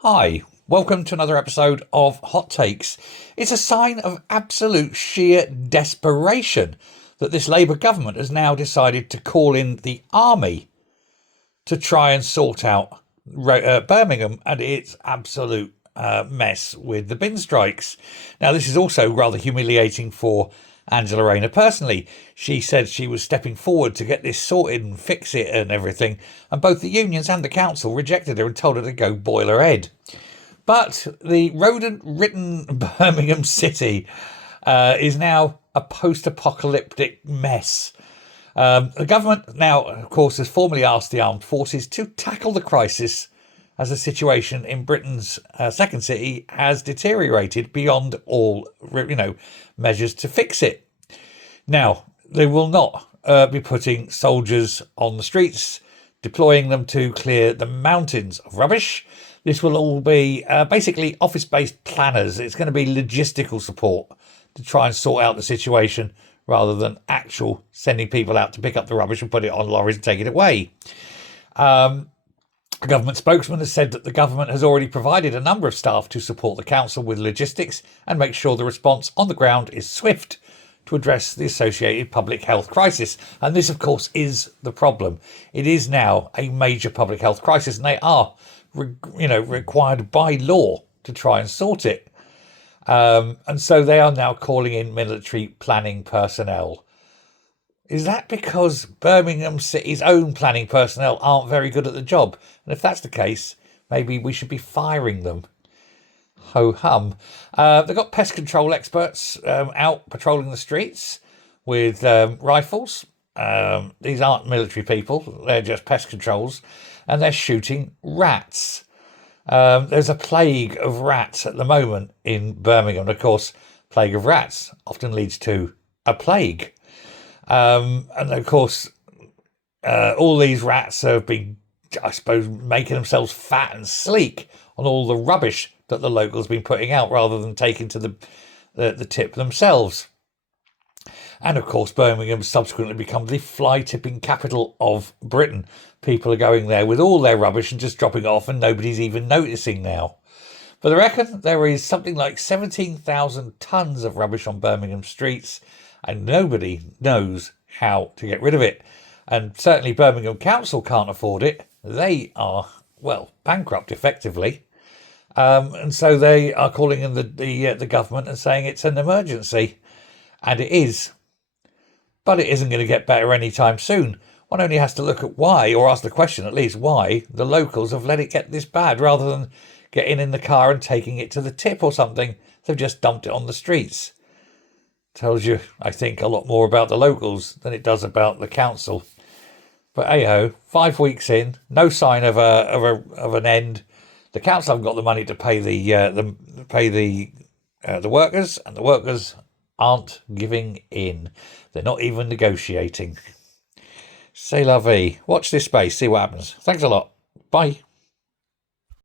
Hi, welcome to another episode of Hot Takes. It's a sign of absolute sheer desperation that this Labour government has now decided to call in the army to try and sort out Birmingham and its absolute mess with the bin strikes. Now, this is also rather humiliating for Angela Rayner personally. She said she was stepping forward to get this sorted and fix it and everything, and both the unions and the council rejected her and told her to go boil her head. But the rodent-ridden Birmingham city is now a post-apocalyptic mess. The government now, of course, has formally asked the armed forces to tackle the crisis as the situation in Britain's second city has deteriorated beyond all, measures to fix it. Now, they will not be putting soldiers on the streets, deploying them to clear the mountains of rubbish. This will all be basically office-based planners. It's going to be logistical support to try and sort out the situation rather than actual sending people out to pick up the rubbish and put it on lorries and take it away. A government spokesman has said that the government has already provided a number of staff to support the council with logistics and make sure the response on the ground is swift to address the associated public health crisis. And this, of course, is the problem. It is now a major public health crisis, and they are, required by law to try and sort it. And so they are now calling in military planning personnel. Is that because Birmingham City's own planning personnel aren't very good at the job? And if that's the case, maybe we should be firing them. Ho hum. They've got pest control experts out patrolling the streets with rifles. These aren't military people, they're just pest controls. And they're shooting rats. There's a plague of rats at the moment in Birmingham. Of course, plague of rats often leads to a plague. And of course, all these rats have been, I suppose, making themselves fat and sleek on all the rubbish that the locals have been putting out rather than taking to the tip themselves. And of course, Birmingham subsequently become the fly-tipping capital of Britain. People are going there with all their rubbish and just dropping off, and nobody's even noticing now. But I reckon there is something like 17,000 tonnes of rubbish on Birmingham streets, and nobody knows how to get rid of it. And certainly Birmingham Council can't afford it. They are, bankrupt effectively. And so they are calling in the government and saying it's an emergency. And it is. But it isn't going to get better anytime soon. One only has to look at why, or ask the question at least, why the locals have let it get this bad rather than getting in the car and taking it to the tip or something. They've just dumped it on the streets. Tells you, I think, a lot more about the locals than it does about the council. But hey-ho, 5 weeks in, no sign of an end. The council haven't got the money to pay the workers, and the workers aren't giving in. They're not even negotiating. C'est la vie. Watch this space, see what happens. Thanks a lot. Bye.